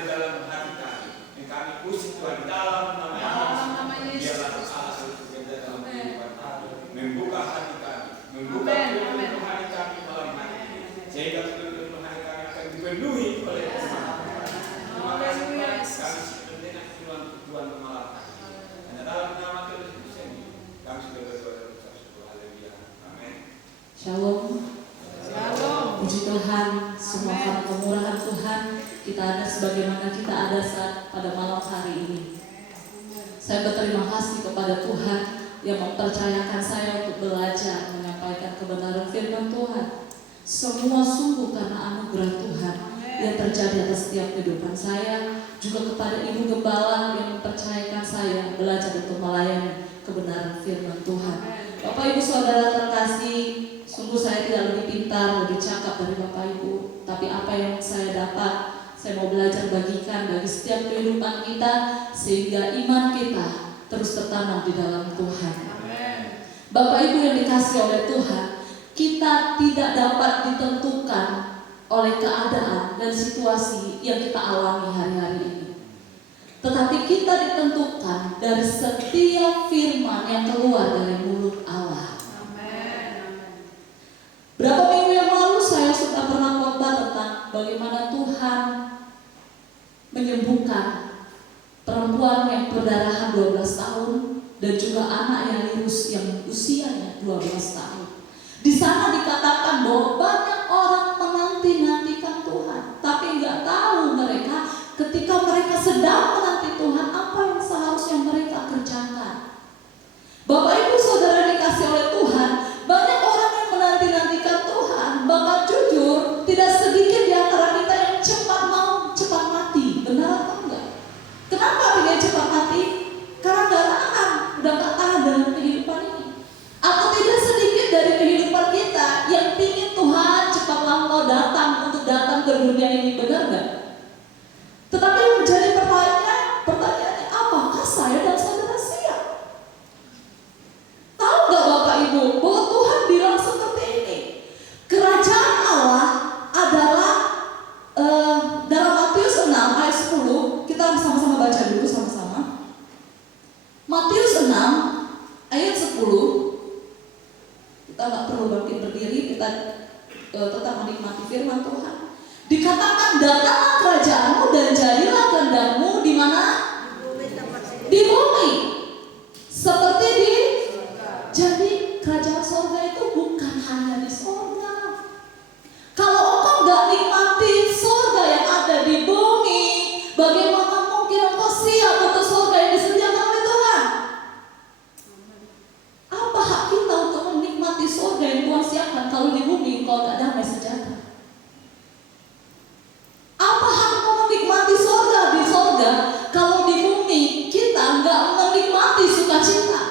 di dalam hati kami. Dan kami usik Tuhan dalam nama Yesus. Biarlah Allah bekerja dalam kehidupan kami, membuka hati kami, membuka pintu hati kami malam hari ini, sehingga pintu hati kami akan dipenuhi oleh Tuhan. Terima kasih Tuhan, kami sudah mendengar firman Tuhan malam hari ini. Dan dalam nama Tuhan Yesus ini, kami sudah berdoa dan ucap syukur. Haleluya. Amin. Shalom. Shalom. Puji Tuhan, semua karena kemurahan Tuhan kita ada sebagaimana kita ada saat pada malam hari ini. Saya berterima kasih kepada Tuhan yang mempercayakan saya untuk belajar menyampaikan kebenaran firman Tuhan. Semua sungguh karena anugerah Tuhan yang terjadi atas setiap kehidupan saya, juga kepada Ibu Gembala yang mempercayakan saya belajar untuk melayani kebenaran firman Tuhan. Bapak Ibu Saudara terkasih, sungguh saya tidak lebih pintar, lebih cakap dari Bapak Ibu, tapi apa yang saya dapat, saya mau belajar bagikan bagi setiap kehidupan kita, sehingga iman kita terus tertanam di dalam Tuhan. Bapak Ibu yang dikasih oleh Tuhan, kita tidak dapat ditentukan oleh keadaan dan situasi yang kita alami hari-hari ini. Tetapi kita ditentukan dari setiap firman yang keluar dari mulut Allah. Berapa minggu yang lalu saya sudah pernah khotbah tentang bagaimana Tuhan menyembuhkan perempuan yang perdarahan 12 tahun dan juga anak yang lurus yang usianya 12 tahun. Di sana dikatakan bahwa banyak orang menanti-nantikan Tuhan, tapi nggak tahu mereka ketika mereka sedang menanti Tuhan apa yang seharusnya mereka kerjakan. Bapak Ibu Saudara dikasih oleh Tuhan, banyak orang yang menanti-nantikan Tuhan, bahkan jujur tidak sedikit di antara kita yang cepat mati. Benar atau enggak? Kenapa dia cepat mati? Karena gak tahan, udah gak tahan dalam kehidupan ini. Atau tidak sedikit dari kehidupan kita yang ingin Tuhan cepatlah mau datang untuk datang ke dunia ini, benar gak? Tetapi yang menjadi pertanyaannya, apakah saya dan saudara siap? Tahu gak Bapak Ibu bahwa Tuhan bilang seperti ini, kerajaan Allah adalah dalam Matius 6 ayat 10, kita sama-sama baca dulu sama-sama. Matius 6 ayat 10, kita gak perlu bangkit berdiri, kita tetap menikmati firman Tuhan. Dikatakan, datanglah kerajaanmu dan jadilah kehendakmu di mana? Di bumi seperti di surga. Jadi kerajaan surga itu bukan hanya di surga. Kalau engkau gak nikmati surga yang ada di bumi, bagaimana mungkin engkau siap untuk surga yang disediakan oleh Tuhan? Apa hak kita untuk menikmati surga yang Tuhan siapkan kalau di bumi engkau gak damai sejahtera? Apa hakmu menikmati surga di surga kalau di bumi kita nggak menikmati sukacita?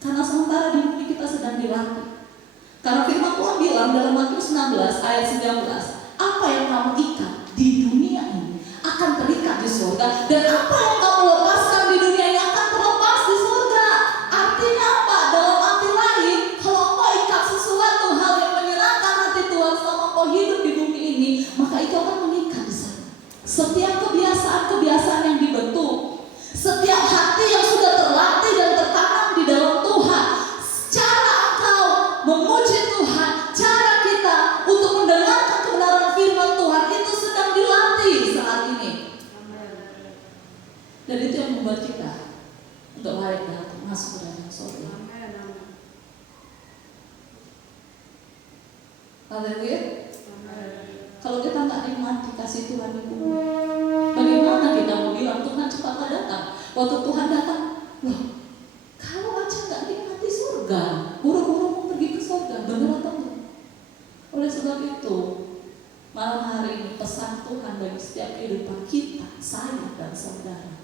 Karena sementara di bumi kita sedang dilatih. Karena firman Tuhan bilang dalam Matius 16 ayat 19, apa yang kamu ikat di dunia ini akan terikat di surga, dan apa yang kamu lepaskan di dunia ini akan terlepas di surga. Artinya apa? Dalam arti lain, kalau kau ikat sesuatu hal yang menyenangkan hati Tuhan selama kau hidup di bumi ini, maka itu akan mengikat di sana. Setiap kebiasaan-kebiasaan yang dibentuk, setiap hati yang sudah terlatih dan tertanam di dalam Tuhan, cara engkau memuji Tuhan, cara kita untuk mendengarkan kebenaran firman Tuhan itu sedang dilatih saat ini. Dan itu yang membuat kita untuk layak datang masuk ke dalam surga. Haleluya. Kalau kita nggak nikmati kasih Tuhan itu, bagaimana kita mau bilang Tuhan cepatlah datang? Waktu Tuhan datang, loh, kalau aja nggak nikmati surga, buru-buru mau pergi ke surga, benar atau enggak? Oleh sebab itu, malam hari ini pesan Tuhan bagi setiap kehidupan kita, saya dan saudara.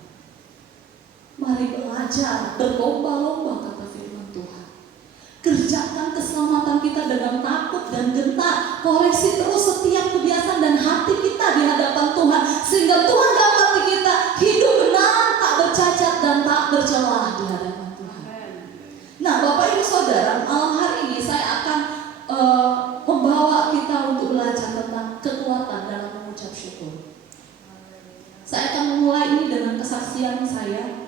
Mari belajar, berlomba-lomba kata firman Tuhan. Kerjakan keselamatan kita dengan takut dan gentar. Koreksi terus setiap kebiasaan dan hati kita di hadapan Tuhan, sehingga Tuhan dapati kita hidup benar, tak bercacat dan tak bercelah di hadapan Tuhan. Nah, Bapak Ibu Saudara, malam hari ini saya akan membawa kita untuk belajar tentang kekuatan dalam mengucap syukur. Saya akan memulai ini dengan kesaksian saya.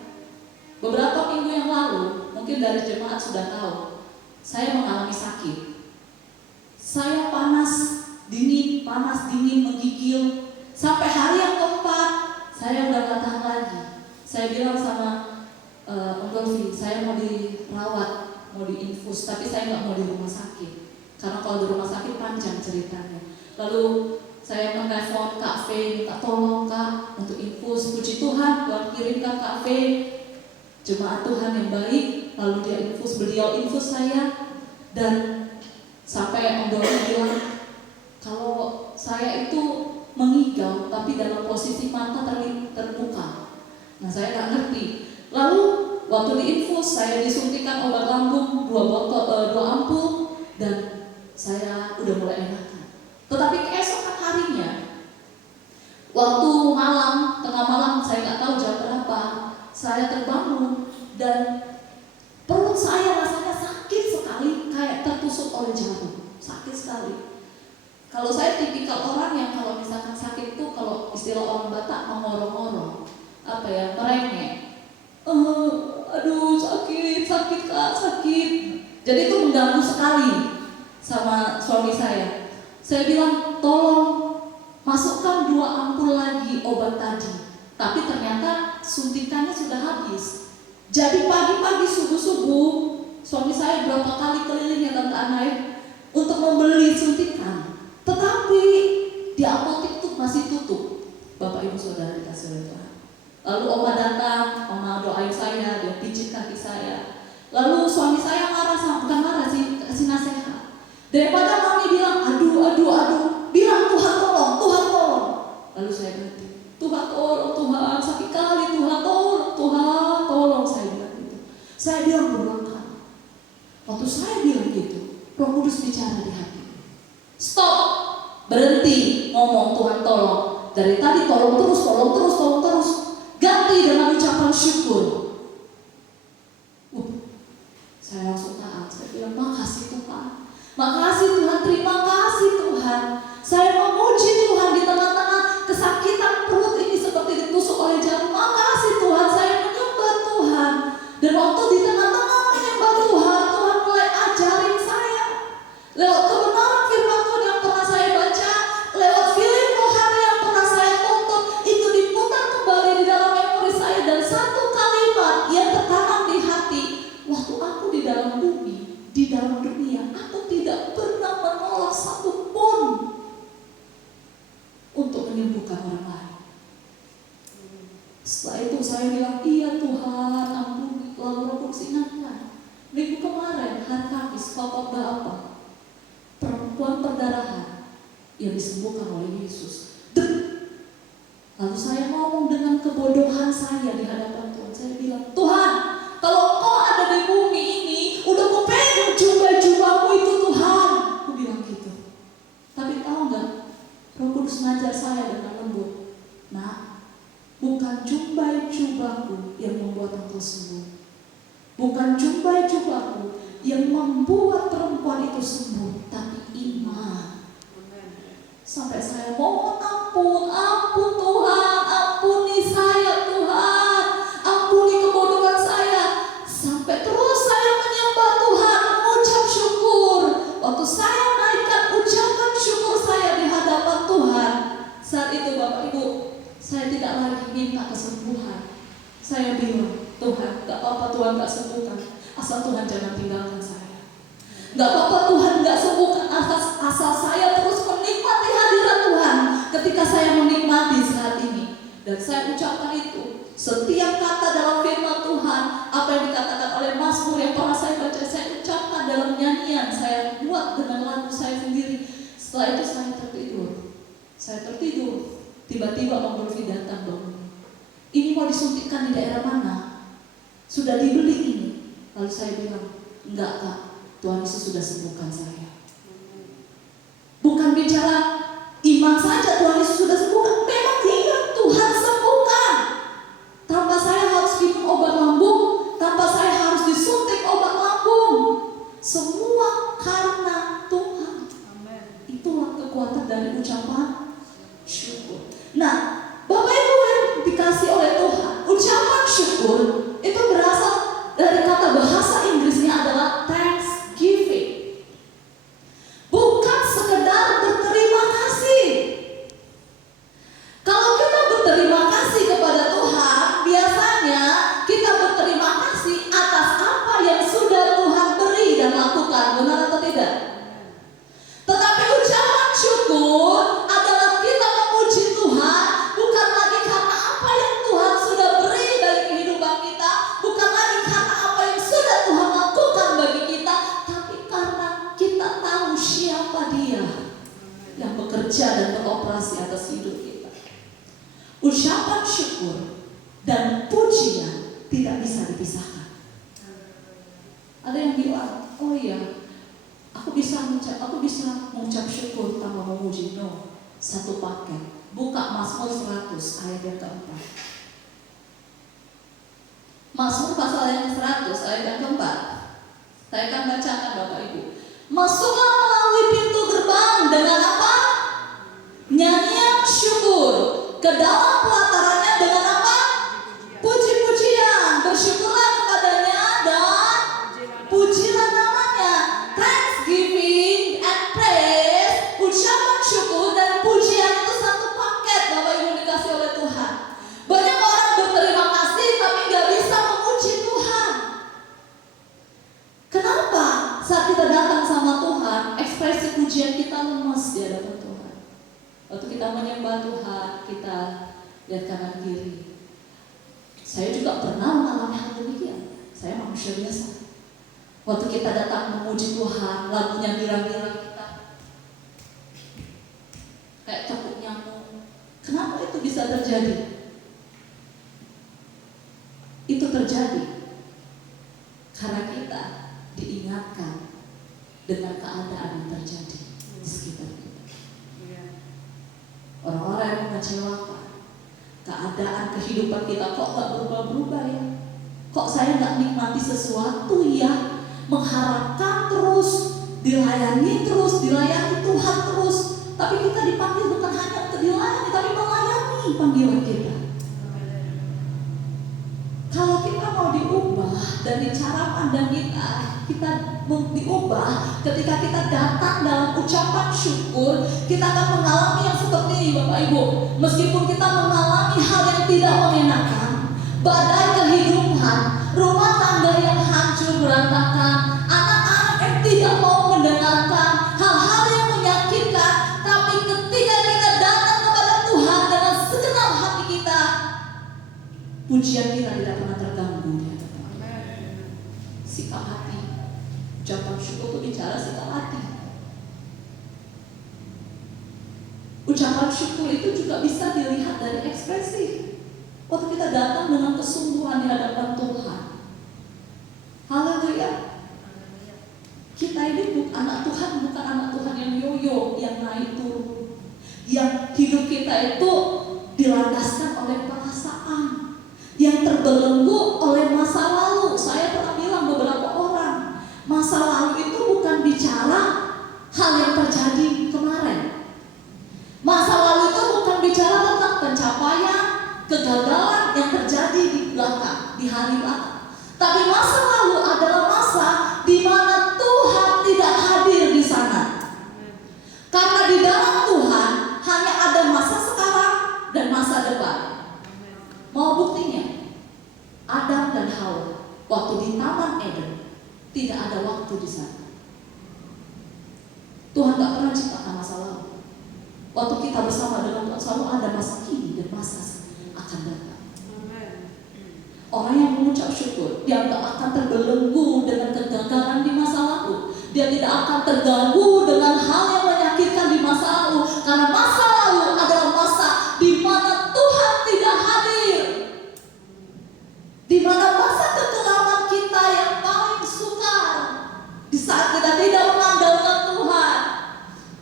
Beberapa minggu yang lalu, mungkin dari jemaat sudah tahu, saya mengalami sakit. Saya panas dingin menggigil. Sampai hari yang keempat, saya udah gak tahan lagi. Saya bilang sama Om saya mau dirawat, mau diinfus, tapi saya nggak mau di rumah sakit. Karena kalau di rumah sakit panjang ceritanya. Lalu saya menelpon Kak V, minta tolong Kak untuk infus. Puji Tuhan, Tuhan kirimkan Kak V, jemaat Tuhan yang baik. Lalu dia infus, beliau infus saya. Dan sampai Om Doli bilang, kalau saya itu mengigau, tapi dalam posisi mata terbuka. Nah saya nggak ngerti. Lalu waktu diinfus, saya disuntikan obat lambung 2 ampul, dan saya udah mulai enakan. Tetapi keesokan harinya, waktu malam, tengah malam, saya nggak tahu jam berapa, saya terbangun dan perut saya rasanya sakit sekali, kayak tertusuk oleh jarum, sakit sekali. Kalau saya tipikal orang yang kalau misalkan sakit itu, kalau istilah orang Batak mengorong-ngorong, merengek. Aduh sakit Kak, sakit. Jadi itu mengganggu sekali sama suami saya. Saya bilang, tolong masukkan 2 ampul lagi obat tadi. Tapi ternyata suntikannya sudah habis. Jadi pagi-pagi subuh-subuh, suami saya berapa kali keliling ya Tante Anai untuk membeli suntikan. Tetapi di apotek itu masih tutup. Bapak Ibu Saudara dikasih oleh Tuhan. Lalu oma datang, oma doain saya, dia pijit kaki saya. Lalu suami saya marah, bukan marah sih, kasih nasihat. Daripada mami bilang, aduh, bilang Tuhan tolong. Lalu saya berhenti, Tuhan tolong, Tuhan sakit kali, Tuhan tolong, saya bilang gitu. Saya bilang berulang kali. Waktu saya bilang gitu, Roh Kudus bicara di hati. Stop, berhenti ngomong Tuhan tolong. Dari tadi tolong terus. Ganti dengan ucapan syukur. Saya langsung taat. Saya bilang makasih Tuhan. Makasih Tuhan, terima kasih Tuhan. Saya memuji Tuhan di tengah-tengah kesakitan perut ini seperti ditusuk oleh jarum. Makasih Tuhan, saya menyembah Tuhan. Dan waktu di tengah-tengah menyembah Tuhan, Tuhan mulai ajarin saya lewat kebenaran firman Tuhan yang pernah saya baca, lewat film rohani yang pernah saya tonton, itu diputar kembali di dalam memori saya. Dan satu kalimat yang tertanam di hati, waktu aku di dalam bumi, di dalam dunia, aku tidak pernah menolak satu pun untuk menyembuhkan orang lain. Setelah itu saya bilang, iya Tuhan, ampuni. Lalu Roh Kudus ingatkan, minggu kemarin hari Kamis, khotbah apa? Perempuan perdarahan yang disembuhkan oleh Yesus. Lalu saya ngomong dengan kebodohan saya di hadapan Tuhan. Saya bilang, Tuhan, kalau Engkau ada di bumi ini, udah Kau pegang jubah-jubahmu itu Tuhan. Aku bilang gitu. Tapi tahu nggak? Roh Kudus ngajar saya dengan lembut. Nah, bukan jubah-jubahku yang membuat engkau sembuh. Bukan jubah-jubahku yang membuat perempuan itu sembuh, tapi iman. Sampai saya mohon ampun Tuhan, ampuni saya Tuhan, ampuni kebodohan saya. Sampai terus saya menyembah Tuhan, mengucap syukur. Waktu saya naikkan ucapan syukur saya di hadapan Tuhan, saat itu Bapak Ibu, saya tidak lagi minta kesembuhan. Saya bilang, Tuhan, gak apa-apa Tuhan gak sembuhkan, asal Tuhan jangan tinggalkan saya. Gak apa-apa Tuhan gak sembuhkan, asal saya terus menikmati hadirat Tuhan ketika saya menikmati saat ini. Dan saya ucapkan itu, setiap kata dalam firman Tuhan, apa yang dikatakan oleh Mazmur yang pernah saya baca, saya ucapkan dalam nyanyian, saya buat dengan lagu saya sendiri. Setelah itu saya tertidur. Tiba-tiba Om Dolfi datang bangun. Ini mau disuntikkan di daerah mana? Sudah dibeli ini. Lalu saya bilang, enggak Kak, Tuhan Yesus sudah sembuhkan saya. Bukan bicara iman saja Tuhan Yesus sudah sembuhkan. Memang iya Tuhan sembuhkan. Tanpa saya harus minum obat lambung, tanpa saya harus disuntik obat lambung. Semua karena Tuhan. Amen. Itulah kekuatan dari ucapan syukur. Nah, Bapak Ibu ucapan syukur dan pujian tidak bisa dipisahkan. Ada yang bilang, oh iya, aku bisa mengucap syukur tanpa memuji. No, satu paket. Buka Mazmur 100 ayat yang keempat. Mazmur pasal yang 100 ayat yang keempat. Saya akan bacakan Bapak Ibu. Masuklah melalui pintu gerbang dengan apa? Nyanyian syukur. Ke dalam pelatarannya dengan apa? Puji-pujian. Bersyukurlah kepadanya dan pujilah namanya. Thanksgiving and praise, ucapan syukur dan pujian itu satu paket, Bapak Ibu dikasih oleh Tuhan. Banyak orang berterima kasih tapi gak bisa memuji Tuhan. Kenapa? Saat kita datang sama Tuhan, ekspresi pujian kita lemas di hadapan Tuhan. Waktu kita menyembah Tuhan, kita lihat kanan kiri. Saya juga pernah mengalami hal demikian. Saya manusia biasa. Waktu kita datang memuji Tuhan, lagunya girang-girang kita kayak capuk nyamuk. Kenapa itu bisa terjadi? Itu terjadi karena kita diingatkan dengan keadaan yang terjadi di sekitar kita. Orang-orang yang mengecewakan, keadaan kehidupan kita kok gak berubah-berubah ya? Kok saya gak nikmati sesuatu ya? Mengharapkan terus, dilayani Tuhan terus. Tapi kita dipanggil bukan hanya untuk dilayani, tapi melayani panggilan kita. Kalau kita mau diubah dari cara pandang kita diubah ketika kita datang dalam ucapan syukur, kita akan mengalami yang seperti ini Bapak Ibu. Meskipun kita mengalami hal yang tidak mengenakan, badai kehidupan, rumah tangga yang hancur berantakan, anak-anak yang tidak mau mendengarkan, hal-hal yang menyakitkan, tapi ketika kita datang kepada Tuhan dengan segenap hati kita, pujian kita tidak pernah terganggu di hadapan Tuhan. Sikap hati, ucapan syukur itu bicara sikap hati. Ucapan syukur itu juga bisa dilihat dari ekspresi. Waktu kita datang dengan kesungguhan di hadapan Tuhan. Haleluya. Kita ini bukan anak Tuhan yang yoyo, yang naik turun. Yang hidup kita itu dilandaskan oleh perasaan, yang terbelenggu oleh masa lalu. Saya pernah bilang beberapa orang, masa lalu itu bukan bicara hal yang terjadi kemarin. Masa lalu itu bukan bicara tentang pencapaian, kegagalan yang terjadi di belakang, di hari belakang. Tapi masa lalu adalah masa di mana Tuhan tidak hadir di sana. Karena di dalam Tuhan hanya ada masa sekarang dan masa depan. Mau buktinya? Adam dan Hawa waktu di Taman Eden tidak ada waktu di sana. Tuhan tak pernah ciptakan masa lalu. Waktu kita bersama dengan Tuhan selalu ada masa kini dan masa akan datang. Orang yang mengucap syukur, dia tidak akan terbelenggu dengan kegagalan di masa lalu. Dia tidak akan terganggu dengan hal yang menyakitkan di masa lalu. Karena masa lalu adalah masa di mana Tuhan tidak hadir. Di mana masa kekelaman kita yang paling sukar. Di saat kita tidak mengandalkan Tuhan.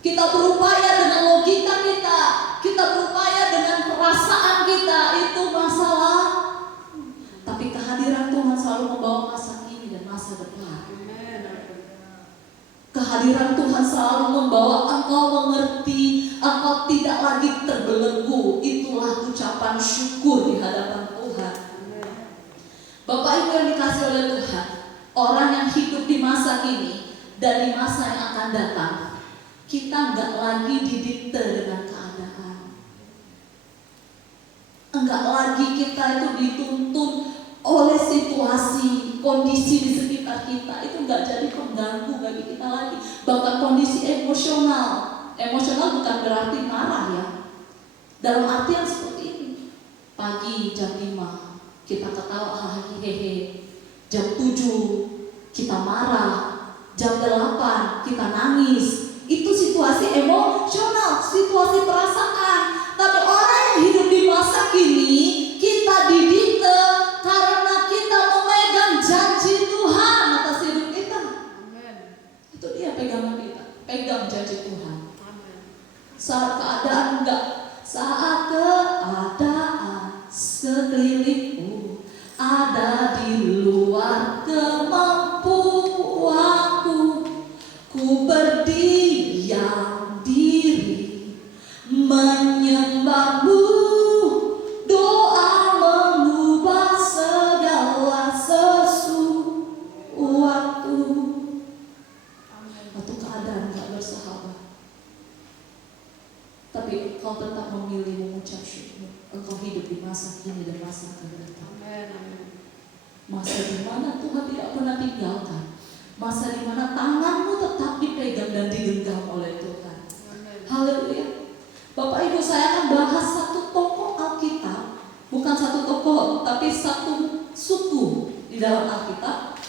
Kita berupaya dengan logika kita. Kita berupaya dengan perasaan kita. Itu masalah. Tapi kehadiran Tuhan selalu membawa masa kini dan masa depan. Kehadiran Tuhan selalu membawa engkau mengerti, engkau tidak lagi terbelenggu. Itulah ucapan syukur di hadapan Tuhan. Bapak Ibu yang dikasih oleh Tuhan, orang yang hidup di masa kini dan di masa yang akan datang, kita enggak lagi didikte dengan keadaan. Enggak lagi kita itu dituntun oleh situasi, kondisi di sekitar kita. Itu enggak jadi pengganggu bagi kita lagi. Bahkan kondisi emosional. Emosional bukan berarti marah ya. Dalam artian seperti ini. Pagi jam 5 kita ketawa hehehe. Jam 7 kita marah. Jam 8 kita nangis. Itu situasi emosional, situasi perasaan. Tapi orang yang hidup di masa kini masa kini dan masa akan datang. Amin. Masa di mana Tuhan tidak pernah tinggalkan. Masa di mana tanganmu tetap dipegang dan digenggam oleh Tuhan. Haleluya. Bapak Ibu, saya akan bahas satu tokoh Alkitab. Bukan satu tokoh, tapi satu suku di dalam Alkitab.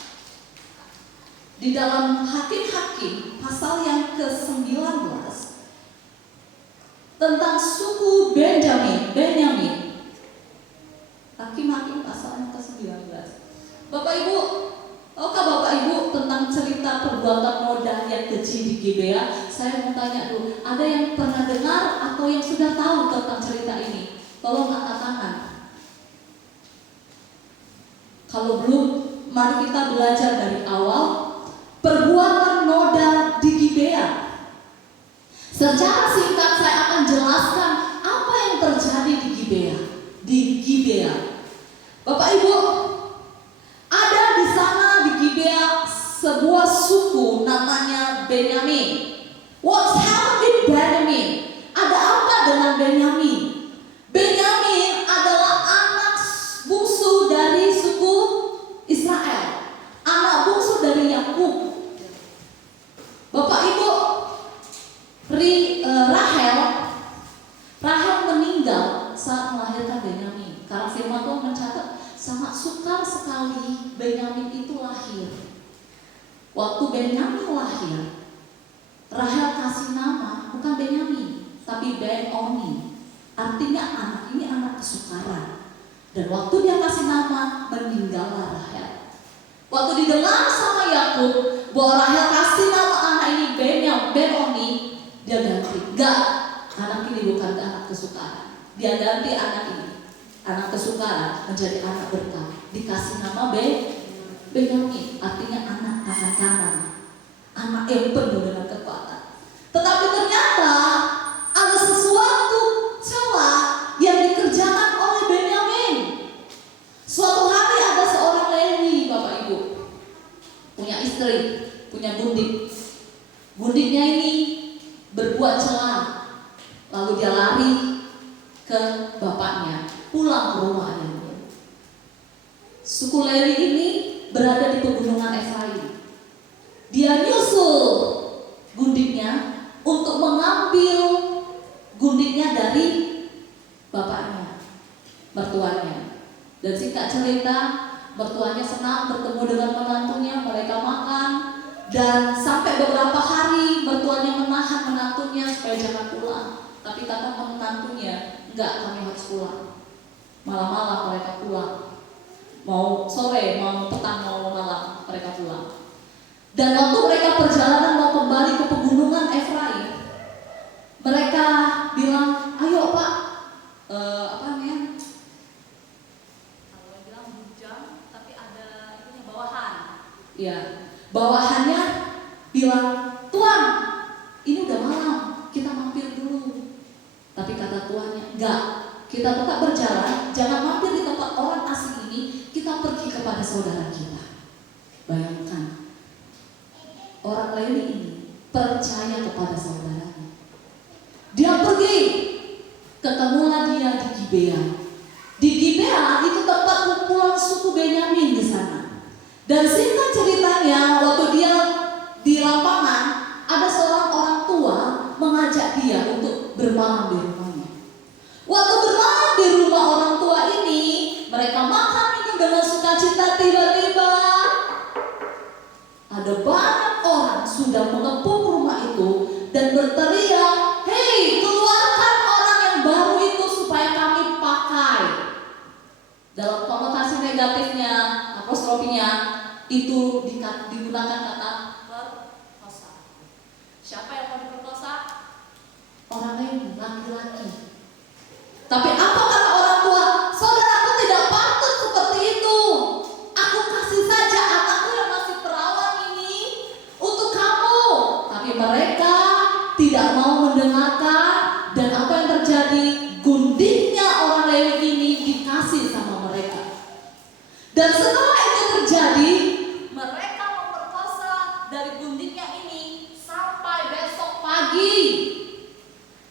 Di dalam Hakim-Hakim pasal yang ke-19 tentang suku Benyamin. Hakim-Hakim pasal yang ke-19. Bapak Ibu, tahukah Bapak Ibu tentang cerita perbuatan noda yang keji di Gibea? Saya mau tanya dulu, ada yang pernah dengar atau yang sudah tahu tentang cerita ini? Tolong angkat tangan. Kalau belum, mari kita belajar dari awal. Perbuatan noda di Gibea. Secara singkat saya akan jelaskan apa yang terjadi di Gibea. Bapak Ibu, ada di sana di Gibea sebuah suku namanya Benyamin. What's happened with Benjamin? Ada apa dengan Benyamin? Benyamin adalah anak bungsu dari suku Israel, anak bungsu dari Yakub. Bapak Ibu, Rahel meninggal saat melahirkan Benyamin. Karena firman Tuhan mencatat sangat sukar sekali Benyamin itu lahir. Waktu Benyamin lahir, Rahel kasih nama bukan Benyamin, tapi Ben-Oni. Artinya anak ini anak kesukaran. Dan waktu dia kasih nama, meninggallah Rahel. Waktu didengar sama Yakub bahwa Rahel kasih nama anak ini Ben-Oni, dia ganti. Enggak, anak ini bukan anak kesukaran. Dia ganti anak ini, anak kesukaran, menjadi anak berkah. Dikasih nama Benyamin, artinya anak tangan kanan, anak yang penuh dengan kekuatan. Tetapi ternyata ada sesuatu celah yang dikerjakan oleh Benyamin. Suatu hari ada seorang Lewi, Bapak Ibu, punya istri, punya gundik. Gundiknya ini berbuat celah, lalu dia lari ke bapaknya, pulang ke rumahnya. Suku Lewi ini berada di pegunungan Efraim. Dia nyusul gundiknya untuk mengambil gundiknya dari bapaknya, mertuanya. Dan singkat cerita, mertuanya senang bertemu dengan menantunya, mereka makan. Dan sampai beberapa hari mertuanya menahan menantunya supaya jangan pulang. Tapi kata menantunya, enggak, kami harus pulang. Malam-malam mereka pulang. Mau sore, mau petang, mau malam mereka pulang. Dan waktu mereka perjalanan mau kembali ke pegunungan Efraim, mereka bilang, ayo Pak, apa namanya? Kalau bilang bujang, tapi ada itunya bawahan. Ya, bawahannya bilang, Tuan, ini udah malam, kita mampir dulu. Tapi kata tuannya, enggak, kita tetap berjalan, jangan mampir di tempat orang asing ini, kita pergi kepada saudara kita. Bayangkan, orang Lewi ini percaya kepada saudaranya. Dia pergi, ketemulah dia di Gibea. Di Gibea itu tempat kumpulan suku Benyamin di sana. Dan singkat ceritanya, waktu dia di lapangan, ada seorang orang tua mengajak dia untuk bermalam di rumahnya. Waktu bermalam di rumah orang tua ini, mereka makan minum dengan sukacita. Tiba-tiba ada banyak orang sudah mengepung rumah itu dan berteriak, "Hei, keluarkan orang yang baru itu supaya kami pakai." Dalam konotasi negatifnya, apostrofinya, itu digunakan kata perkosa. Siapa yang mau diperkosa? Orang lain, laki-laki. Tapi apa kata orang tua? Saudaraku tidak patut seperti itu. Aku kasih saja anakku yang masih perawan ini untuk kamu. Tapi mereka tidak mau mendengarkan. Dan apa yang terjadi? Gundiknya orang Lewi ini dikasih sama mereka. Dan setelah itu terjadi, mereka memperkosa dari gundiknya ini sampai besok pagi.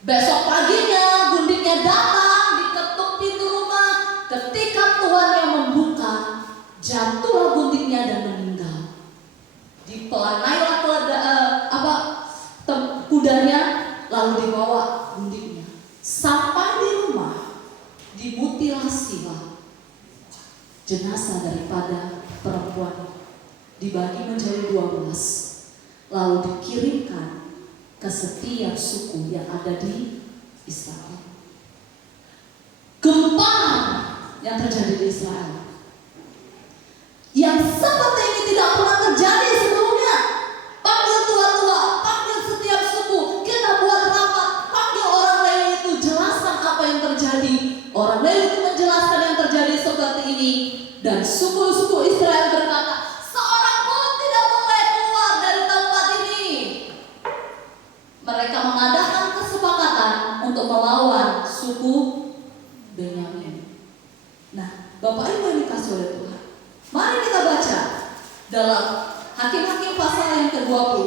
Besok paginya gundiknya datang, diketuk Ketika Tuhan yang membuka, jatuhlah guntingnya dan meninggal. Dipelanailah kudanya, lalu dibawa guntingnya. Sampai di rumah, dimutilasilah jenazah daripada perempuan, dibagi menjadi 12, lalu dikirimkan ke setiap suku yang ada di Israel. Gempa yang terjadi di Israel, yang seperti ini tidak pernah terjadi sebelumnya. Panggil tua-tua, panggil setiap suku, kita buat rapat, panggil orang Lewi itu, jelaskan apa yang terjadi. Orang Lewi itu menjelaskan yang terjadi seperti ini, dan suku-suku Israel berkata, seorang pun tidak boleh keluar dari tempat ini. Mereka mengadakan kesepakatan untuk melawan suku Benyamin. Nah, Bapak Ibu yang dikasih oleh Tuhan, mari kita baca dalam Hakim-Hakim pasal yang ke-20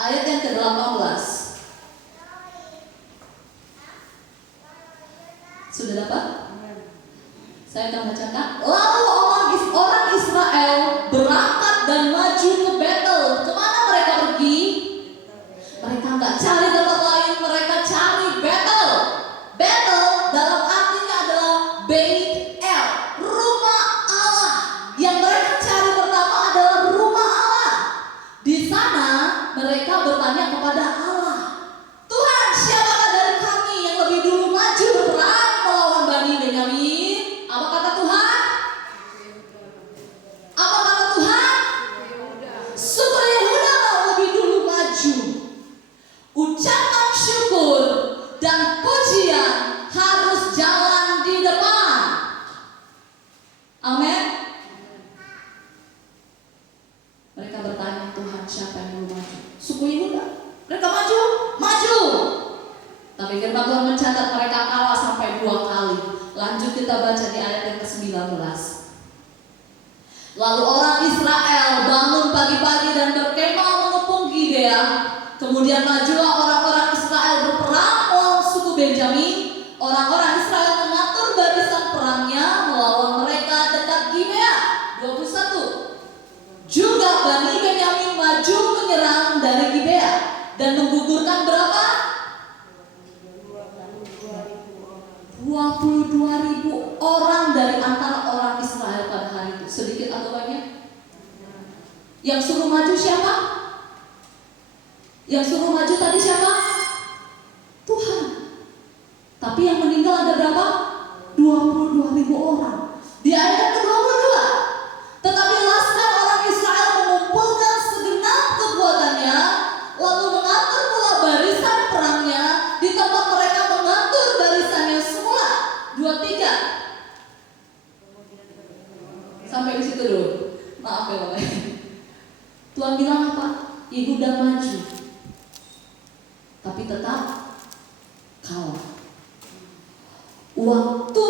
ayat yang ke-18. Sudah dapat? Saya akan bacakan. Lalu orang Israel berangkat dan maju ke Betel. Kemana mereka pergi? Mereka nggak cari tempat lain, mereka cari Betel. Betel dalam artinya adalah Beit El, rumah Allah. Yang mereka cari pertama adalah rumah Allah. Di sana mereka bertanya kepada Allah, Tuhan, siapakah dari kami yang lebih dulu maju berperang melawan Bani Benyamin? Apa kata Tuhan? Apa kata Tuhan? Suku Yehuda lebih dulu maju. Ucapan syukur dan pujian harus jalan di depan. Amin. Mereka bertanya, Tuhan, siapa yang dulu maju? Suku Yehuda. Mereka maju, maju. Tapi firman Tuhan mencatat mereka kalah sampai 2 kali. Lanjut kita baca di ayat yang ke-19. Lalu orang Israel bangun pagi-pagi dan berkemah mengepung Gibea. Kemudian majulah orang-orang Israel berperang melawan suku Benjamin. Orang-orang Israel mengatur barisan perangnya melawan mereka dekat Gibea. 21. Juga Bani Benyamin maju menyerang dari Gibea dan menggugurkan berapa? 22.000 orang dari antara orang Israel pada hari itu. Sedikit atau banyak? Yang suruh maju siapa? Yang suruh maju tadi siapa? Tuhan. Tapi yang meninggal ada berapa? 22.000 orang. Di ayat ke-22. Tetapi laskar orang Israel mengumpulkan segenap kekuatannya, lalu mengatur pula barisan perangnya di tempat mereka mengatur barisannya semula. 23. Sampai di situ dulu. Maaf ya Bapak. Tuhan bilang apa? Yehuda maju, tapi tetap kalah. Waktu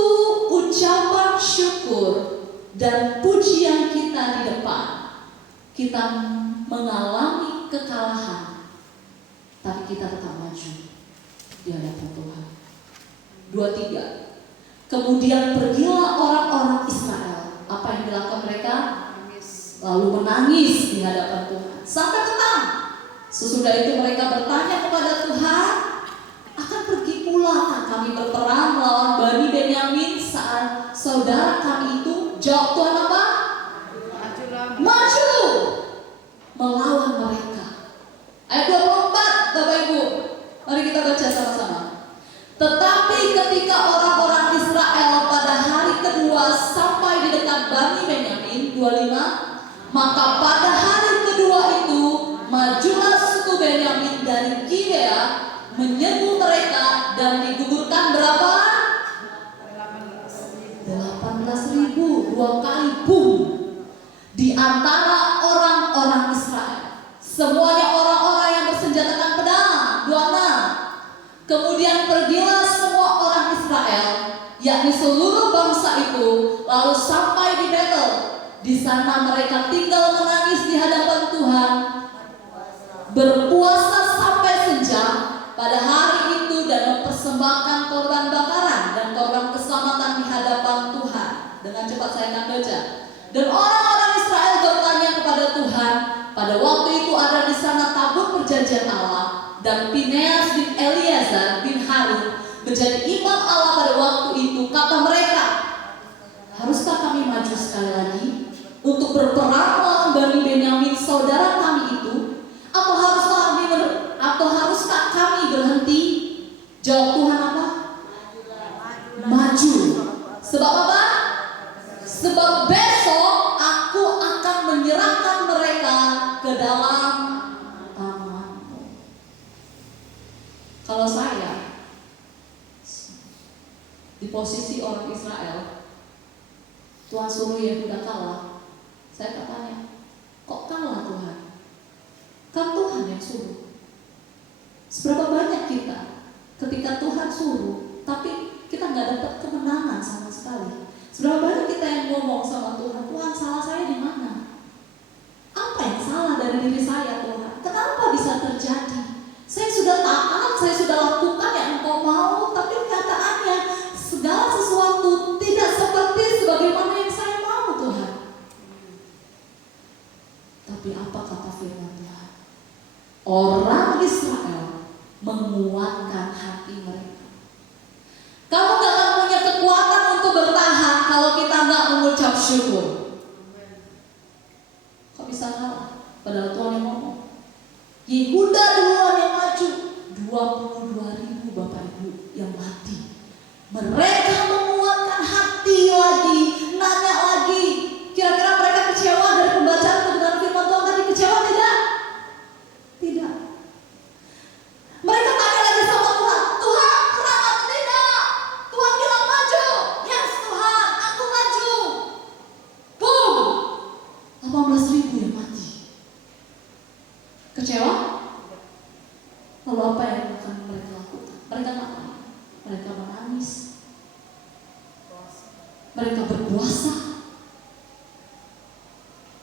ucapan syukur dan pujian kita di depan, kita mengalami kekalahan, tapi kita tetap maju di hadapan Tuhan. 23. Kemudian pergilah orang-orang Israel. Apa yang dilakukan mereka? Lalu menangis di hadapan Tuhan sampai petang. Sesudah itu mereka bertanya kepada Tuhan, akan pergi pula kami berperang melawan Bani Benyamin saat saudara kami itu? Jawab Tuhan apa? Maju melawan mereka. Ayat 24, Bapak Ibu, mari kita baca sama-sama. Tetapi ketika orang-orang Israel pada hari kedua sampai di dekat Bani Benyamin, 25, maka pada hari kedua itu majulah suku Benyamin dari Gibea menyerbu mereka dan digugurkan berapa? 18.000, 2 kali boom. Di antara orang-orang Israel, semuanya orang-orang yang bersenjatakan pedang. 26. Kemudian pergilah semua orang Israel, yakni seluruh bangsa itu, lalu sampai di Betel. Di sana mereka tinggal menangis di hadapan Tuhan, berpuasa sampai senja pada hari itu dan mempersembahkan korban korban bakaran dan korban keselamatan di hadapan Tuhan. Dengan cepat saya akan baca. Dan orang-orang Israel bertanya kepada Tuhan. Pada waktu itu ada di sana tabut perjanjian Allah, dan Fineas bin Eleazar bin Harun menjadi imam Allah pada waktu itu. Kata mereka, haruskah kami maju sekali lagi untuk berperang melawan Bani Benyamin saudara kami itu, atau haruskah kami berhenti? Jawab Tuhan apa? Maju. Sebab apa? Sebab besok aku akan menyerahkan mereka ke dalam tanganmu. Kalau saya di posisi orang Israel, Tuhan suruh Yehuda kalah, saya katanya, kok kalah Tuhan? Kan Tuhan yang suruh. Seberapa banyak kita ketika Tuhan suruh, tapi kita nggak dapat kemenangan sama sekali. Seberapa banyak kita yang ngomong sama Tuhan, Tuhan salah saya di mana? Apa yang salah dari diri saya Tuhan? Kenapa bisa terjadi? Saya sudah taat, saya sudah lakukan yang Engkau mau, tapi kenyataannya segala sesuatu tidak seperti sebagaimana yang saya mau Tuhan. Tapi apa kata firman Tuhan? Orang Israel menguatkan hati mereka. Kamu gak akan punya kekuatan untuk bertahan kalau kita gak mengucap syukur. Kok bisa kalah? Padahal Tuhan yang ngomong. Yehuda duluan yang maju. 22.000 Bapak Ibu yang mati. Mereka menguatkan hati lagi, nanya lagi. Kira-kira mereka kecewa dari pembacaan kebenaran firman Tuhan tadi? Kecewa tidak? Tidak. Mereka tanya lagi sama Tuhan, Tuhan kenapa tidak? Tuhan bilang maju. Yes Tuhan, aku maju. Boom, 18.000 yang mati. Kecewa? Lalu apa yang akan mereka lakukan? Mereka ngapain? Mereka menangis. Mereka berpuasa.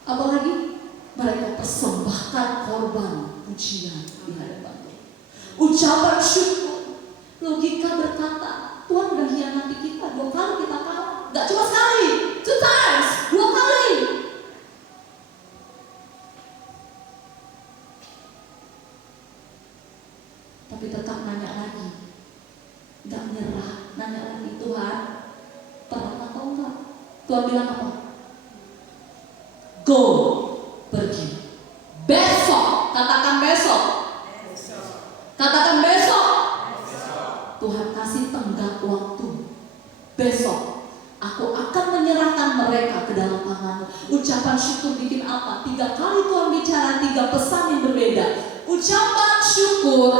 Apalagi mereka persembahkan korban pujian di hadapan Tuhan. Ucapan syukur. Logika berkata, Tuhan udah hianati kita 2 kali kita kalah. Gak cuma sekali, 2 times, 2 kali. Tapi tetap nanya lagi, gak nyerah, nanya lagi, Tuhan perang atau enggak? Tuhan bilang apa? Go, pergi. Besok, katakan besok. Katakan besok. Tuhan kasih tenggat waktu. Besok aku akan menyerahkan mereka ke dalam tanganmu. Ucapan syukur bikin apa? 3 kali Tuhan bicara 3 pesan yang berbeda. Ucapan syukur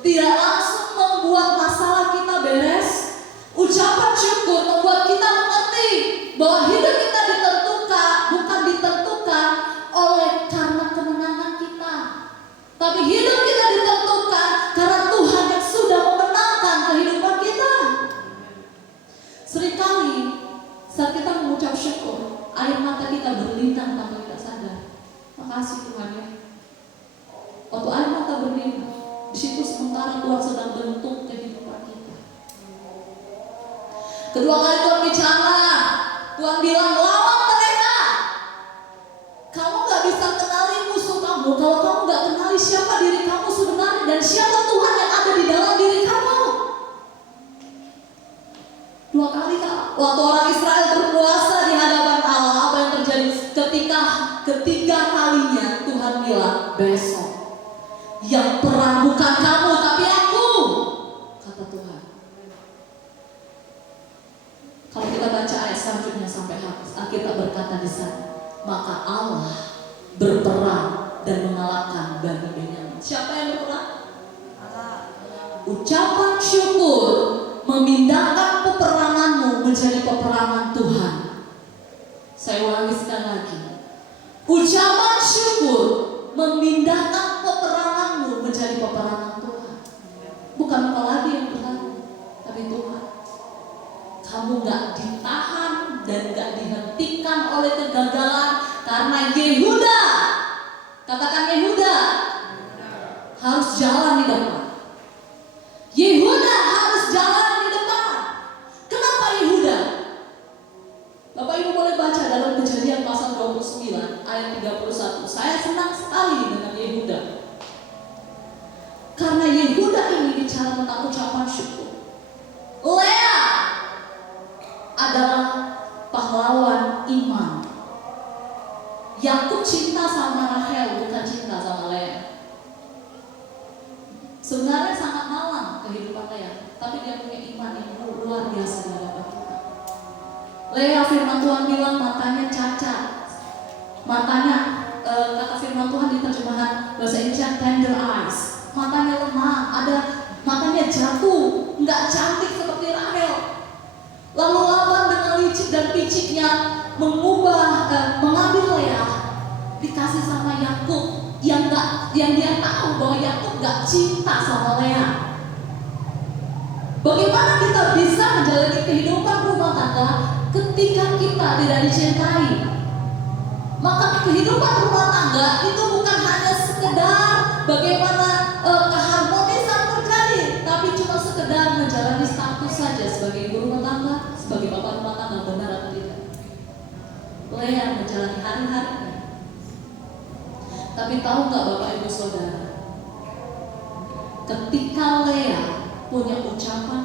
tidak langsung membuat masalah kita beres. Ucapan syukur membuat kita mengerti bahwa hidup kita bukan ditentukan oleh karena kemenangan kita, tapi hidup kita ditentukan karena Tuhan yang sudah memenangkan kehidupan kita. Seringkali saat kita mengucap syukur, air mata kita berlinang tanpa kita sadar. Makasih Tuhan ya. Waktu air mata berlinang, di situ sementara Tuhan sedang bentuk kehidupan kita. Kedua kali Tuhan bicara, Tuhan bilang lawan mereka. Kamu gak bisa kenali musuh kamu kalau kamu gak kenali siapa diri kamu sebenarnya dan siapa Tuhan yang ada di dalam diri kamu. 2 kali waktu orang Israel berpuasa di hadapan Allah, apa yang terjadi? Ketiga kalinya Tuhan bilang, besok yang perang bukan kamu tapi aku, kata Tuhan. Kalau kita baca ayat selanjutnya sampai habis, Alkitab berkata di sana, maka Allah berperang dan mengalahkan Bani Benyamin. Siapa yang berperang? Allah. Ucapan syukur memindahkan peperanganmu menjadi peperangan Tuhan. Saya ulangi sekali lagi. Ucapan syukur memindahkan peperanganmu menjadi peperangan Tuhan. Bukan engkau lagi yang berperang, tapi Tuhan. Kamu gak ditahan dan gak dihentikan oleh kegagalan karena Yehuda. Katakan Yehuda harus jalan di depan. Yehuda harus jalan di depan. ayat 31. Saya senang sekali dengan Yehuda. Karena Yehuda ini bicara tentang ucapan syukur. Lea adalah pahlawan iman. Yakub cinta sama Rahel, bukan cinta sama Lea. Sebenarnya sangat malang kehidupan Lea, tapi dia punya iman yang luar biasa di hadapan kita. Lea, firman Tuhan bilang matanya cacat. Matanya, kata firman Tuhan di terjemahan bahasa Indonesia tender eyes. Matanya lemah, matanya jatuh, nggak cantik seperti Rahel. Lalu Laban dengan licik dan piciknya mengambil Lea, dikasih sama Yakub yang dia tahu bahwa Yakub nggak cinta sama Lea. Bagaimana kita bisa menjalani kehidupan rumah tangga ketika kita tidak dicintai? Maka kehidupan rumah tangga itu bukan hanya sekedar bagaimana keharmonisan terjadi, tapi cuma sekedar menjalani status saja sebagai ibu rumah tangga, sebagai bapak rumah tangga, benar atau tidak? Lea menjalani hari-harinya. Tapi tahu nggak Bapak Ibu Saudara, ketika Lea punya ucapan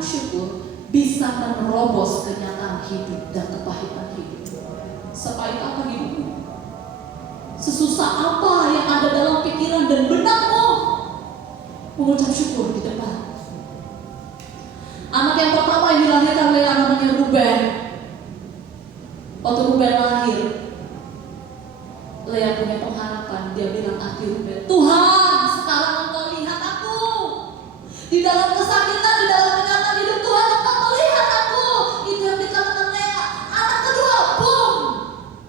syukur bisa menerobos kenyataan hidup dan kepahitan hidup. Sepahit apa hidupmu? Sesusah apa yang ada dalam pikiran dan benakmu? Mengucap syukur di depan. Anak yang pertama yang dilahirkan Lea namanya Ruben. Waktu Ruben lahir, Lea punya pengharapan. Dia bilang Ruben, Tuhan, sekarang Engkau lihat aku. Di dalam kesakitan, di dalam kenyataan hidup Tuhan, Engkau melihat aku. Itu yang dikatakan Lea. Anak kedua, boom,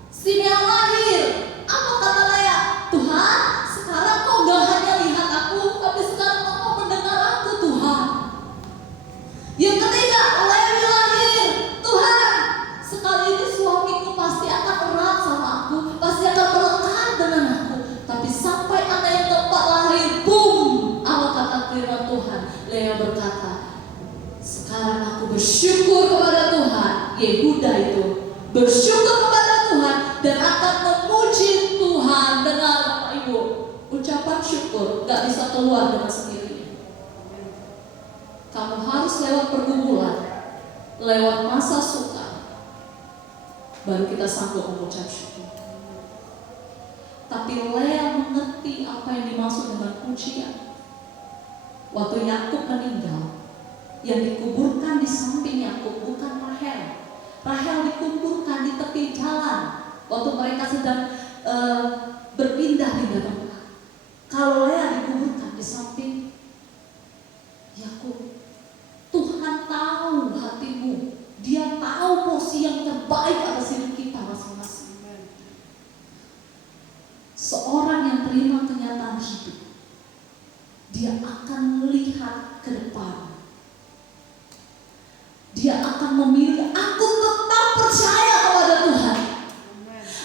Simeon lahir. Apa kata Lea? Tuhan, sekarang Kau gak hanya lihat aku, tapi sekarang Kau mendengar aku, Tuhan. Yang ketiga, Lewi lahir. Tuhan, sekali ini suamiku pasti akan erat sama aku, pasti akan melekat dengan aku. Tapi sampai anak yang keempat lahir, boom, apa kata firman Tuhan? Lea berkata, sekarang aku bersyukur kepada Tuhan. Yehuda itu bersyukur kepada Tuhan dan akan memuji Tuhan. Dengar Bapak Ibu, ucapan syukur gak bisa keluar dengan sendirinya. Kamu harus lewat pergumulan, lewat masa sukar, baru kita sanggup mengucap syukur. Tapi Lea mengerti apa yang dimaksud dengan pujian. Waktu Yakub meninggal, yang dikuburkan di samping Yakub bukan Rahel. Rahel dikuburkan di tepi jalan waktu mereka sedang berpindah-pindah tempat. Kalau Lea dikuburkan di samping Yakub. Tuhan tahu hatimu. Dia tahu porsi yang terbaik atas hidup kita masing-masing. Seorang yang terima kenyataan hidup, dia akan melihat ke depan. Dia akan memilih, aku tetap percaya kepada Tuhan.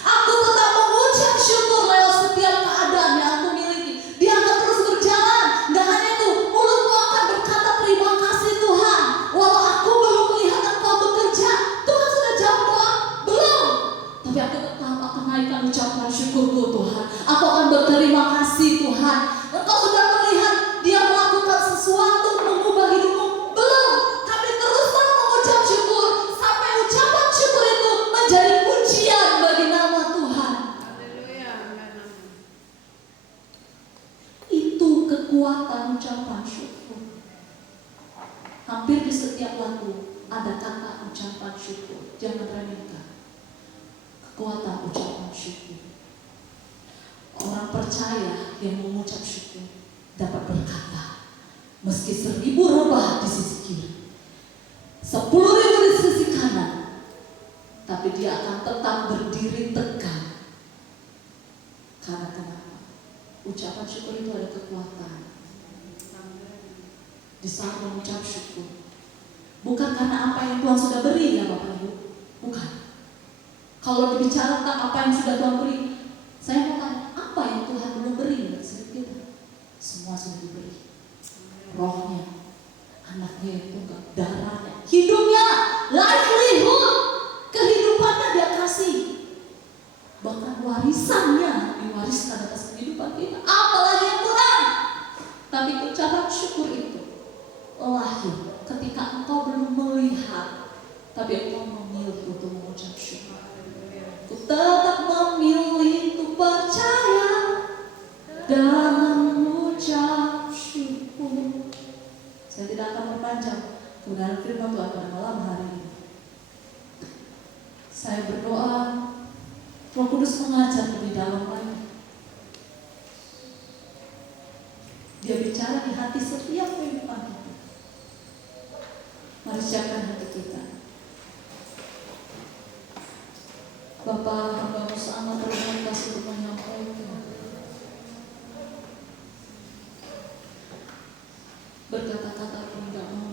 Aku tetap mengucap syukur lewat setiap keadaan yang aku miliki. Dia akan terus berjalan. Gak hanya itu, mulutku akan berkata terima kasih Tuhan. Walau aku belum melihat Engkau bekerja. Tuhan sudah jawab doa? Belum. Tapi aku tetap akan naikkan ucapan syukurku Tuhan. Aku akan berterima kasih Tuhan. Engkau sudah melihat Dia melakukan sesuatu mengubah hidupmu. Belum. Tapi teruslah mengucap syukur sampai ucapan syukur itu menjadi pujian bagi nama Tuhan. Itu kekuatan ucapan syukur. Hampir di setiap lagu ada kata ucapan syukur. Jangan remehkan kekuatan ucapan syukur. Orang percaya yang mengucap syukur dapat berkata, meski 1000 rebah di sisi kiri, 10.000 di sisi kanan, tapi dia akan tetap berdiri tegak. Karena kenapa? Ucapan syukur itu ada kekuatan. Di saat mengucap syukur, bukan karena apa yang Tuhan sudah beri ya Bapak Ibu, bukan. Kalau berbicara tentang apa yang sudah Tuhan beri, saya mau tanya, apa yang Tuhan belum beri buat kita? Semua sudah diberi. Rohnya, anaknya yang tunggal, darahnya, hidupnya, livelihood, kehidupannya Dia kasih. tapi Engkau memilih untuk mengucap syukur. Ku tetap memilih untuk percaya dan mengucap syukur. Saya tidak akan berpanjang kebenaran firman Tuhan pada malam hari ini. Saya berdoa Roh Kudus mengajar lebih dalam lagi. Dia bicara di hati setiap kehidupan kita. Mari siapkan hati kita. Bapa, hamba-Mu sangat terima kasih untuk menyampaikan berkata-kata pun tidak mau